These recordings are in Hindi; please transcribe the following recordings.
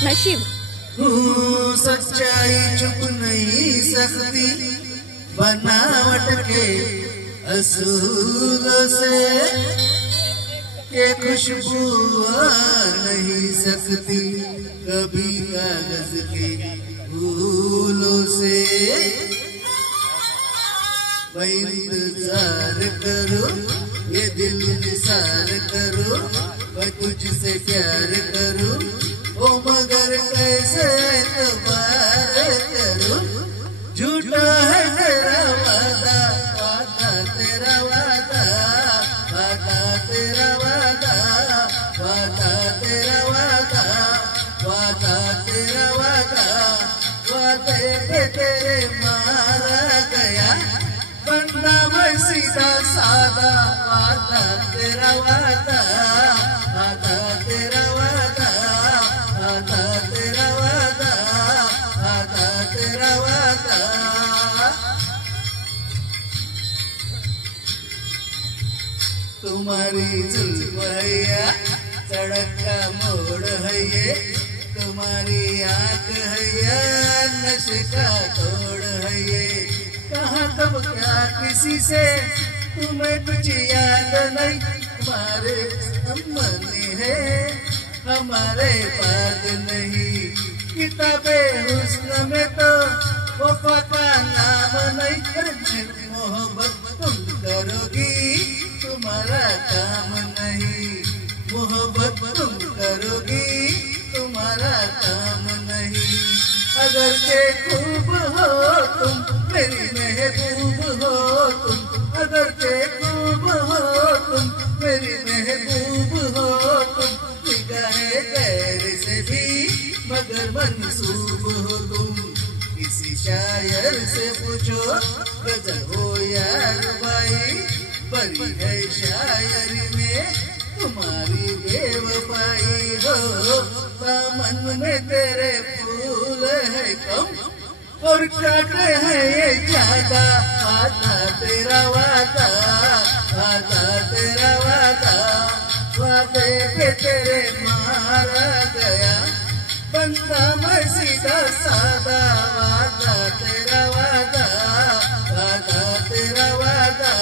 नशीब। सच्चाई चुप नहीं सकती, बनावट के असूलों से ये खुशबू आ नहीं सकती, कभी कागज के फूलों से। मैं इंतजार करूं, ये दिल निसार करूं, मैं तुझसे प्यार करूं, ओ मगर कैसे एतबार करूं। झूठा है तेरा वादा, वादा तेरा वादा, वादा तेरा वादा, वादा तेरा वादा, वादा तेरा वादा, वादे पे तेरे मारा गया, बनना मैं सीधा सादा। वादा तेरा वादा, वादा तेरा वादा, वादा तेरा वादा, वादा तेरा वादा। तुम्हारी जुल्फ है सड़क का मोड़ है ये, तुम्हारी आंख है या नशे का तोड़ है ये। कहाँ कब क्या किसी से तुम्हें कुछ याद नहीं, हमारे अमने है हमारे बात नहीं। किताबे हुस्न में तो वफा का नाम नहीं, मोहब्बत तुम करोगी तुम्हारा काम नहीं, मोहब्बत तुम करोगी तुम्हारा काम नहीं। अगर के खूब हो तुम मेरी महबूब हो तुम, अगर के खूब हो तुम मेरी महबूब हो तुम, निगाहे गैर से भी मगर मंसूब हो तुम। किसी शायर से पूछो गजल हो यार भाई, बड़ी है शायरी में तुम्हारी बेवफाई हो। दामन में तेरे फूल है कम और काटे हैं ये ज्यादा, वादा तेरा वादा, वादा तेरा वादा, वादे पे तेरे मारा गया, बनता मैं सीधा सादा। वादा तेरा वादा, वादा तेरा वादा।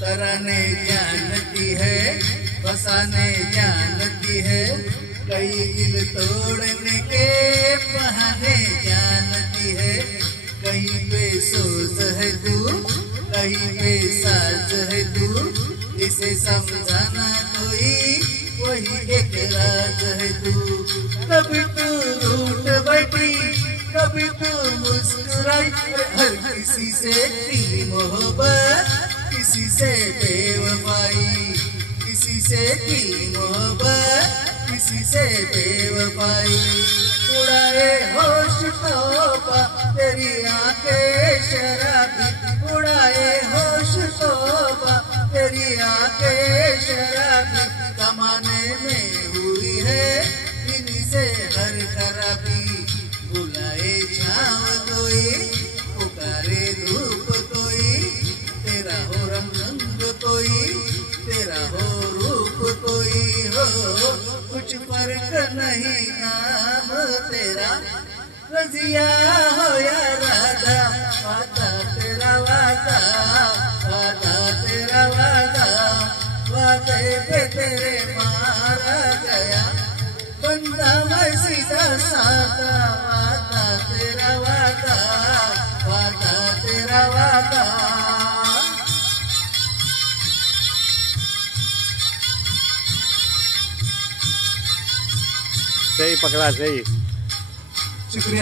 तराने जानती है, बसाने जानती है, कई दिल तोड़ने के बहाने जानती है। कहीं पे सोच है तू, कहीं पे साज है तू, इसे समझाना कोई वही एक राज है तू। कभी तू रूठ बैठी, कभी तू मुस्कुराई, हर किसी से तेरी मोहब्बत, किसी से बेवफाई, किसी से की मोहब्बत, किसी से बेवफाई। उड़ाए होश तौबा तेरी आंखें शराबी, उड़ाए होश तौबा तेरी आंखें शराबी। कमाने में हुई है इन्हीं से हर खराबी, बुलाए छाव कोई, पुकारे धूप कोई, तेरा हो रंग कोई, तेरा हो रूप कोई हो, कुछ फर्क नहीं नाम तेरा, रजिया हो या राधा। वादा तेरा वादा, वादा तेरा वादा, वादे पे तेरे मारा गया, बंदा मैं सीधा सादा। वादा तेरा वादा, वादा तेरा वादा। सही पकड़ा, सही। शुक्रिया।